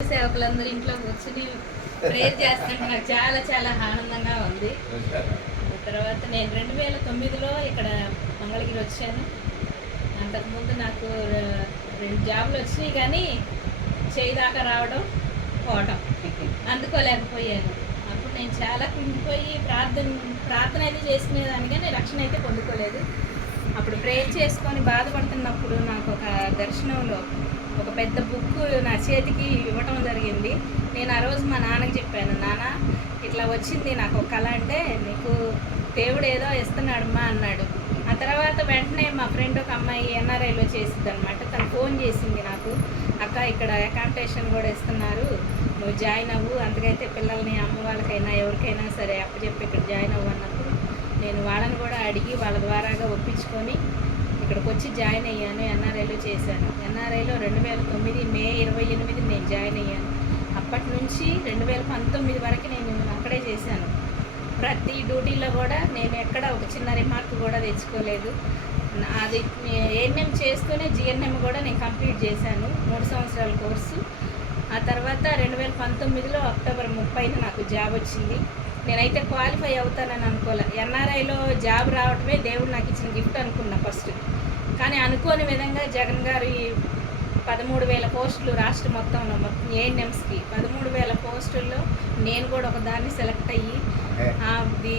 సేవకులందరూ ఇంట్లో కూర్చుని ప్రేయర్ చేస్తుంటే నాకు చాలా చాలా ఆనందంగా ఉంది. తర్వాత నేను 2009లో ఇక్కడ మంగళగిరి వచ్చాను. అంతకుముందు నాకు 2 జాబులు వచ్చినాయి, కానీ చేయి దాకా రావడం పోవటం అందుకోలేకపోయాను. అప్పుడు నేను చాలా కుంగిపోయి ప్రార్థన అయితే చేసుకునేదాన్ని, కానీ రక్షణ అయితే పొందుకోలేదు. అప్పుడు ప్రేయర్ చేసుకొని బాధపడుతున్నప్పుడు నాకు ఒక దర్శనంలో ఒక పెద్ద బుక్ నా చేతికి ఇవ్వటం జరిగింది. నేను ఆ రోజు మా నాన్నకి చెప్పాను, నాన్న ఇట్లా వచ్చింది నాకు ఒక కళ, అంటే నీకు దేవుడు ఏదో ఇస్తున్నాడమ్మా అన్నాడు. ఆ తర్వాత వెంటనే మా ఫ్రెండ్ ఒక అమ్మాయి ఎన్ఆర్ఐలో చేసింది అనమాట. తను ఫోన్ చేసింది నాకు, అక్క ఇక్కడ అకామిడేషన్ కూడా ఇస్తున్నారు, నువ్వు జాయిన్ అవ్వు, అందుకైతే పిల్లల్ని అమ్మ వాళ్ళకైనా ఎవరికైనా సరే అప్పచెప్పి ఇక్కడ జాయిన్ అవ్వు అన్నప్పుడు నేను వాళ్ళని కూడా అడిగి వాళ్ళ ద్వారాగా ఒప్పించుకొని ఇక్కడికి వచ్చి జాయిన్ అయ్యాను. ఎన్ఆర్ఐలో చేశాను. ఎన్ఆర్ఐలో 2009 మే 28 నేను జాయిన్ అయ్యాను. అప్పటి నుంచి 2019 వరకు నేను అక్కడే చేశాను. ప్రతి డ్యూటీలో కూడా నేను ఎక్కడ ఒక చిన్న రిమార్క్ కూడా తెచ్చుకోలేదు. అది ఏఎన్ఎం చేస్తూనే జిఎన్ఎం కూడా నేను కంప్లీట్ చేశాను, 3 సంవత్సరాల కోర్సు. ఆ తర్వాత 2019లో అక్టోబర్ 30న నాకు జాబ్ వచ్చింది. నేనైతే క్వాలిఫై అవుతానని అనుకోలే. ఎన్ఆర్ఐలో జాబ్ రావటమే దేవుడు నాకు ఇచ్చిన గిఫ్ట్ అనుకున్నా ఫస్ట్. కానీ అనుకోని విధంగా జగన్ గారు 13,000 పోస్టులు రాష్ట్ర మొత్తంలో ఏఎన్ఎంస్కి 13,000 పోస్టుల్లో నేను కూడా ఒకదాన్ని సెలెక్ట్ అయ్యి అది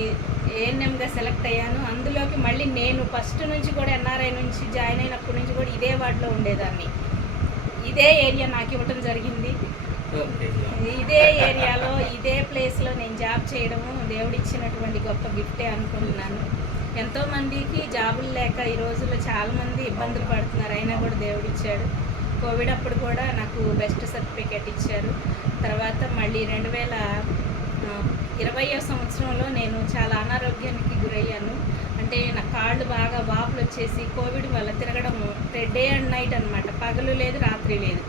ఏఎన్ఎంగా సెలెక్ట్ అయ్యాను. అందులోకి మళ్ళీ నేను ఫస్ట్ నుంచి కూడా ఎన్ఆర్ఐ నుంచి జాయిన్ అయినప్పటి నుంచి కూడా ఇదే వార్డులో ఉండేదాన్ని. ఇదే ఏరియా నాకు ఇవ్వటం జరిగింది. ఇదే ఏరియాలో ఇదే ప్లేస్లో నేను జాబ్ చేయడము దేవుడు ఇచ్చినటువంటి గొప్ప గిఫ్టే అనుకుంటున్నాను. ఎంతోమందికి జాబులు లేక ఈ రోజుల్లో చాలామంది ఇబ్బందులు పడుతున్నారు, అయినా కూడా దేవుడు ఇచ్చాడు. కోవిడ్ అప్పుడు కూడా నాకు బెస్ట్ సర్టిఫికేట్ ఇచ్చారు. తర్వాత మళ్ళీ 2020వ సంవత్సరంలో నేను చాలా అనారోగ్యానికి గురయ్యాను. అంటే నా కాళ్ళు బాగా వాపులు వచ్చేసి కోవిడ్ వల్ల తిరగడం డే అండ్ నైట్ అనమాట, పగలు లేదు రాత్రి లేదు,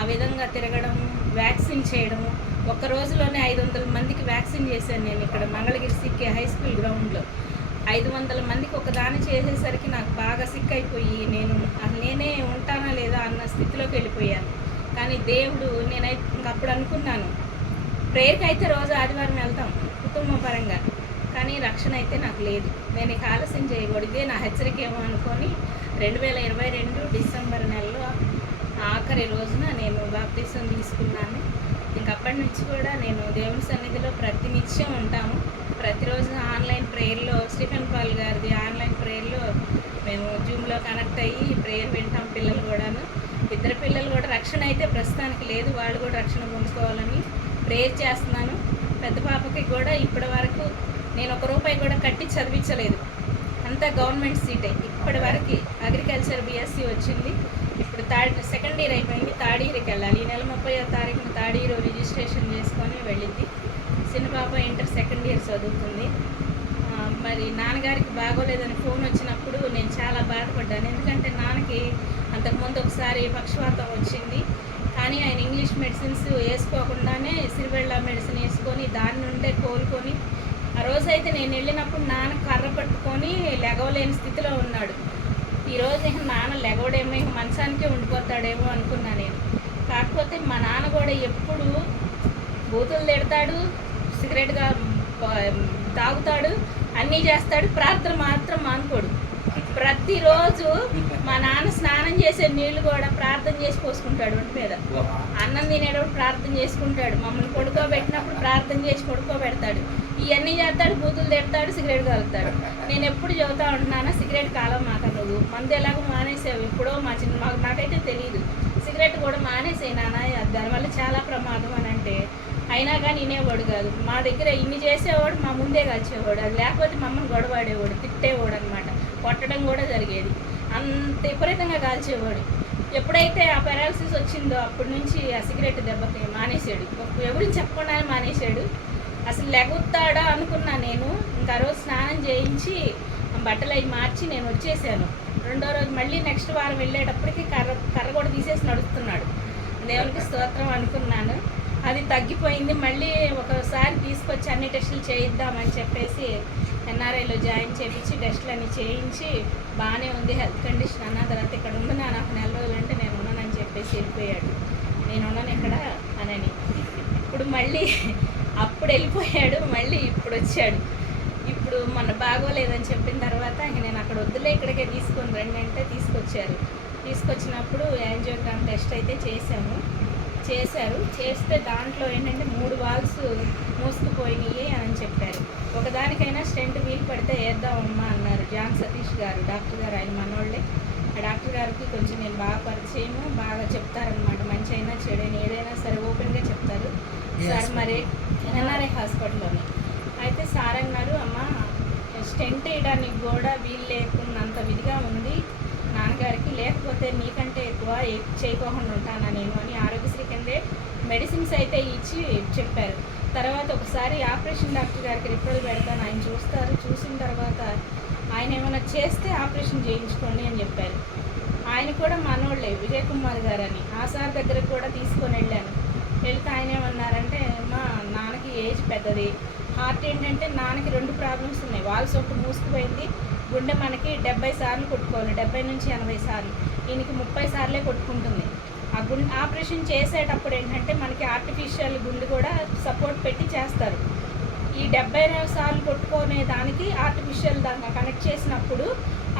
ఆ విధంగా తిరగడం, వ్యాక్సిన్ చేయడము. ఒక్క రోజులోనే 500 మందికి వ్యాక్సిన్ చేశాను నేను ఇక్కడ మంగళగిరి సిక్కే హై స్కూల్ గ్రౌండ్లో. 500 మందికి ఒకదాని చేసేసరికి నాకు బాగా సిక్ అయిపోయి నేనే ఉంటానా లేదా అన్న స్థితిలోకి వెళ్ళిపోయాను. కానీ దేవుడు, నేనైతే ఇంకప్పుడు అనుకున్నాను ప్రేయర్కి అయితే రోజు ఆదివారం వెళ్తాం కుటుంబ పరంగా, కానీ రక్షణ అయితే నాకు లేదు, నేను ఇక ఆలస్యం చేయకూడదు, ఇదే నా హెచ్చరిక ఏమో అనుకొని 2022 డిసెంబర్ నెలలో ఆఖరి రోజున నేను బాప్తిసం తీసుకున్నాను. ఇంకప్పటి నుంచి కూడా నేను దేవుని సన్నిధిలో ప్రతినిత్యం ఉంటాము. ప్రతిరోజు ఆన్లైన్ ప్రేయర్లో స్టీఫెన్ పాల్ గారిది ఆన్లైన్ ప్రేయర్లో మేము జూమ్లో కనెక్ట్ అయ్యి ప్రేయర్ వింటాం. పిల్లలు కూడాను, 2 పిల్లలు కూడా రక్షణ అయితే ప్రస్తుతానికి లేదు, వాళ్ళు కూడా రక్షణ పొందుకోవాలని ప్రేయర్ చేస్తున్నాను. పెద్ద పాపకి కూడా ఇప్పటి వరకు నేను ₹1 కూడా కట్టి చదివించలేదు, అంతా గవర్నమెంట్ సీటే. ఇప్పటి వరకు అగ్రికల్చర్ బీఎస్సీ వచ్చింది, ఇప్పుడు సెకండ్ ఇయర్ అయిపోయింది, థర్డ్ ఇయర్కి వెళ్ళాలి. ఈ నెల 30వ తారీఖున థర్డ్ ఇయర్ రిజిస్ట్రేషన్ చేసుకొని వెళ్ళింది. చిన్న పాప ఇంటర్ సెకండ్ ఇయర్ చదువుతుంది. మరి నాన్నగారికి బాగోలేదని ఫోన్ వచ్చినప్పుడు నేను చాలా బాధపడ్డాను, ఎందుకంటే నాన్నకి అంతకుముందు ఒకసారి పక్షవాతం వచ్చింది. కానీ ఆయన ఇంగ్లీష్ మెడిసిన్స్ వేసుకోకుండానే సిరివెళ్ళ మెడిసిన్ వేసుకొని దాని నుండే కోలుకొని, ఆ రోజైతే నేను వెళ్ళినప్పుడు నాన్న కర్ర పట్టుకొని లెగవలేని స్థితిలో ఉన్నాడు. ఈరోజు ఇక నాన్న లెగవడేమో, ఇక మంచానికే ఉండిపోతాడేమో అనుకున్నా నేను. కాకపోతే మా నాన్న కూడా ఎప్పుడు బూతులు తిడతాడు, సిగరెట్గా తాగుతాడు, అన్నీ చేస్తాడు, ప్రార్థన మాత్రం మానుకోడు. ప్రతిరోజు మా నాన్న స్నానం చేసే నీళ్లు కూడా ప్రార్థన చేసి పోసుకుంటాడు ఒంటి మీద. అన్నం తినేటప్పుడు ప్రార్థన చేసుకుంటాడు, మమ్మల్ని పడుకోబెట్టినప్పుడు ప్రార్థన చేసి పడుకోబెడతాడు. ఇవన్నీ చేస్తాడు, బూతులు తిడతాడు, సిగరెట్ కాలుతాడు. నేను ఎప్పుడు చెబుతా ఉంటున్నాను, సిగరెట్ కాలం మాక, నువ్వు మందు ఎలాగో మానేసావు, ఎప్పుడో నాకైతే తెలియదు, సిగరెట్ కూడా మానేసాయి నాన్న, దానివల్ల చాలా ప్రమాదం అని అంటే, అయినా కానీ వినేవాడు కాదు. మా దగ్గర ఇన్ని చేసేవాడు, మా ముందే కాల్చేవాడు, అది లేకపోతే మమ్మల్ని గొడవాడేవాడు, తిట్టేవాడు అనమాట, కొట్టడం కూడా జరిగేది, అంత విపరీతంగా కాల్చేవాడు. ఎప్పుడైతే ఆ పెరాలసిస్ వచ్చిందో అప్పటి నుంచి ఆ సిగరెట్ దెబ్బకి మానేశాడు, ఎవరిని చెప్పకుండానే మానేశాడు. అసలు లెగుతాడా అనుకున్నా నేను. ఇంకా రోజు స్నానం చేయించి బట్టలు అవి మార్చి నేను వచ్చేసాను. రెండో రోజు మళ్ళీ నెక్స్ట్ వారం వెళ్ళేటప్పటికి కర్ర కూడా తీసేసి నడుస్తున్నాడు. దేవునికి స్తోత్రం అనుకున్నాను. అది తగ్గిపోయింది. మళ్ళీ ఒకసారి తీసుకొచ్చి అన్ని టెస్టులు చేయిద్దామని చెప్పేసి ఎన్ఆర్ఐలో జాయిన్ చేయించి టెస్టులు అన్నీ చేయించి బాగానే ఉంది హెల్త్ కండిషన్ అన్న తర్వాత ఇక్కడ ఉండనా నాకు 4 రోజులు అంటే నేను ఉన్నానని చెప్పేసి వెళ్ళిపోయాడు. నేను ఉన్నాను ఇక్కడ అని మళ్ళీ అప్పుడు వెళ్ళిపోయాడు, మళ్ళీ ఇప్పుడు వచ్చాడు. ఇప్పుడు మన బాగోలేదని చెప్పిన తర్వాత నేను అక్కడ వద్దులే ఇక్కడికే తీసుకొని రండి అంటే తీసుకొచ్చారు. తీసుకొచ్చినప్పుడు యాంజియోగ్రామ్ టెస్ట్ అయితే చేశారు. చేస్తే దాంట్లో ఏంటంటే 3 వాల్స్ మూసుకుపోయినాయి అని చెప్పారు. ఒకదానికైనా స్టెంట్ వీలు పడితే వేద్దామమ్మా అన్నారు. జాన్ సతీష్ గారు డాక్టర్ గారు, ఆయన మనోళ్ళే. ఆ డాక్టర్ గారికి కొంచెం నేను బాగా పరిచయము, బాగా చెప్తారనమాట. మంచి అయినా చెడైనా ఏదైనా సరే ఓపెన్గా చెప్తారు సార్. మరి ఎన్ఆర్ఐ హాస్పిటల్లోనే అయితే సార్ అన్నారు, అమ్మ స్టెంట్ వేయడానికి కూడా వీలు లేకున్నంత విధిగా ఉంది నాన్నగారికి, లేకపోతే నీకంటే ఎక్కువ చేయకోకుండా ఉంటానా నేను అని ఆరోగ్యశ్రీ కిందే మెడిసిన్స్ అయితే ఇచ్చి చెప్పారు. తర్వాత ఒకసారి ఆపరేషన్ డాక్టర్ గారికి రిఫరల్ పెడతాను, ఆయన చూస్తారు. చూసిన తర్వాత ఆయన ఏమైనా చేస్తే ఆపరేషన్ చేయించుకోండి అని చెప్పారు. ఆయన కూడా మనోళ్ళే, విజయ్ కుమార్ గారు అని. ఆ సార్ దగ్గరకు కూడా తీసుకొని వెళ్ళాను. వెళ్తే ఆయన ఏమన్నారంటే, మా నాన్నకి ఏజ్ పెద్దది, హార్ట్ ఏంటంటే నాన్నకి 2 ప్రాబ్లమ్స్ ఉన్నాయి. వాల్స్ ఒకటి మూసుకుపోయింది, గుండె మనకి 70 సార్లు కొట్టుకోవాలి, 70 నుంచి 80 సార్లు. ఈయనకి 30 సార్లే కొట్టుకుంటుంది. ఆ ఆపరేషన్ చేసేటప్పుడు ఏంటంటే మనకి ఆర్టిఫిషియల్ గుండె కూడా సపోర్ట్ పెట్టి చేస్తారు. ఈ 70 సార్లు కొట్టుకునే దానికి ఆర్టిఫిషియల్ దాన్ని కనెక్ట్ చేసినప్పుడు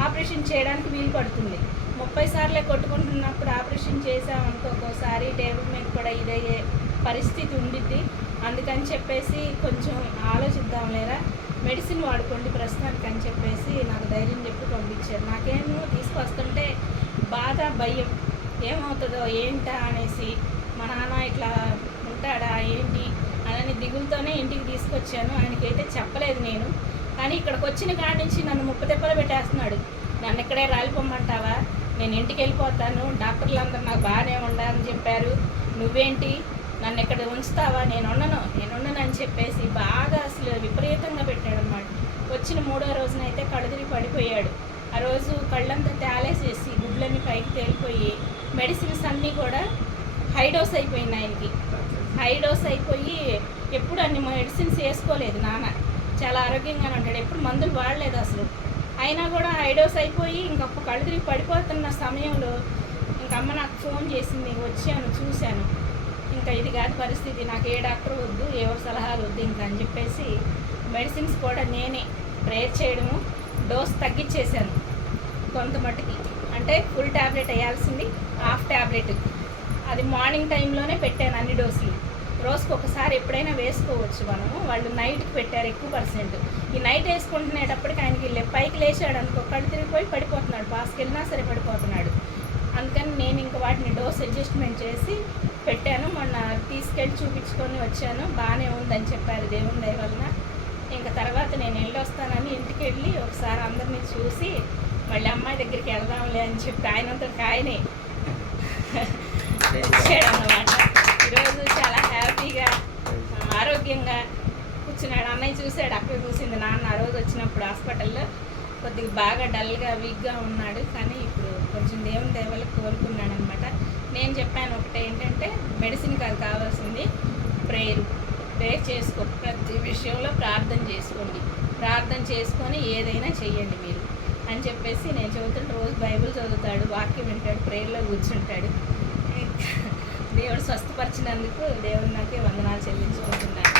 ఆపరేషన్ చేయడానికి వీలు పడుతుంది. 30 సార్లే కొట్టుకుంటున్నప్పుడు ఆపరేషన్ చేసామనుకో ఒక్కోసారి టేబుల్ మీద కూడా ఇదయ్యే పరిస్థితి ఉండిద్ది. అందుకని చెప్పేసి కొంచెం ఆలోచిద్దాం లేరా, మెడిసిన్ వాడుకోండి ప్రస్తుతానికి అని చెప్పేసి నాకు ధైర్యం చెప్పి పంపించారు. నాకేమో తీసుకొస్తుంటే బాధ, భయం, ఏమవుతుందో ఏంటా అనేసి, మా నాన్న ఇట్లా ఉంటాడా ఏంటి అని దిగులతోనే ఇంటికి తీసుకొచ్చాను. ఆయనకైతే చెప్పలేదు నేను. కానీ ఇక్కడికి వచ్చిన కాడి నుంచి నన్ను 30 తిప్పలు పెట్టేస్తున్నాడు. నన్ను ఇక్కడే రాలిపోమ్మంటావా, నేను ఇంటికి వెళ్ళిపోతాను, డాక్టర్లు అందరూ నాకు బాగానే ఉండాలని చెప్పారు, నువ్వేంటి నన్ను ఇక్కడ ఉంచుతావా, నేను ఉండను అని చెప్పేసి బాగా అసలు విపరీతంగా పెట్టాడు అన్నమాట. వచ్చిన 3వ రోజునైతే కళ్ళు తిరిగి పడిపోయాడు. ఆ రోజు కళ్ళంతా తేలేసేసి గుడ్లన్నీ పైకి తేలిపోయి మెడిసిన్స్ అన్నీ కూడా హై డోస్ అయిపోయింది ఆయనకి. హై డోస్ అయిపోయి ఎప్పుడు అన్ని మెడిసిన్స్ వేసుకోలేదు నాన్న, చాలా ఆరోగ్యంగానే ఉంటాడు, ఎప్పుడు మందులు వాడలేదు అసలు. అయినా కూడా హై డోస్ అయిపోయి ఇంకొక కళ్ళు తిరిగి పడిపోతున్న సమయంలో ఇంక అమ్మ నాకు ఫోన్ చేసింది, వచ్చాను చూశాను, ఇంకా ఇది కాదు పరిస్థితి, నాకు ఏ డాక్టర్ వద్దు, ఎవరి సలహాలు వద్దు ఇంకా అని చెప్పేసి మెడిసిన్స్ కూడా నేనే ప్రేయర్ చేయడము, డోస్ తగ్గించేశాను కొంత మట్టుకి. అంటే ఫుల్ ట్యాబ్లెట్ వేయాల్సింది హాఫ్ ట్యాబ్లెట్, అది మార్నింగ్ టైంలోనే పెట్టాను అన్ని డోసులు. రోజుకి ఒకసారి ఎప్పుడైనా వేసుకోవచ్చు మనము. వాళ్ళు నైట్కి పెట్టారు ఎక్కువ %. ఈ నైట్ వేసుకుంటునేటప్పటికి ఆయనకి పైకి లేచాడు అనుకో కళ్ళు తిరిగిపోయి పడిపోతున్నాడు, పాస్కి వెళ్ళినా సరే పడిపోతున్నాడు. అందుకని నేను ఇంకా వాటిని డోస్ అడ్జస్ట్మెంట్ చేసి పెట్టాను. మొన్న తీసుకెళ్ళి చూపించుకొని వచ్చాను, బాగానే ఉందని చెప్పారు దేవుని దయ వలన. ఇంకా తర్వాత నేను వెళ్ళొస్తానని ఇంటికి వెళ్ళి ఒకసారి అందరినీ చూసి మళ్ళీ అమ్మాయి దగ్గరికి వెళ్దాంలే అని చెప్పి ఆయనంతటికి ఆయనే వచ్చాడన్నమాట. ఈరోజు చాలా హ్యాపీగా ఆరోగ్యంగా కూర్చున్నాడు. అన్నయ్య చూశాడు, అక్కడ చూసింది నాన్న ఆ రోజు వచ్చినప్పుడు హాస్పిటల్లో కొద్దిగా బాగా డల్గా వీక్గా ఉన్నాడు. కానీ ఇప్పుడు కొంచెం దేవుని దయ వల్ల కోలుకున్నాడు అనమాట. నేను చెప్పాను ఒకటే ఏంటంటే, మెడిసిన్ కాదు కావాల్సింది ప్రేయర్ చేసుకో, ప్రతి విషయంలో ప్రార్థన చేసుకోండి, ప్రార్థన చేసుకొని ఏదైనా చెయ్యండి మీరు అని చెప్పేసి నేను చదువుతుంటే రోజు బైబిల్ చదువుతాడు, వాక్యం వింటాడు, ప్రేయర్లో కూర్చుంటాడు. దేవుడు స్వస్థపరిచినందుకు దేవుడు నాకే వందనాలు చెల్లించుకుంటున్నాను.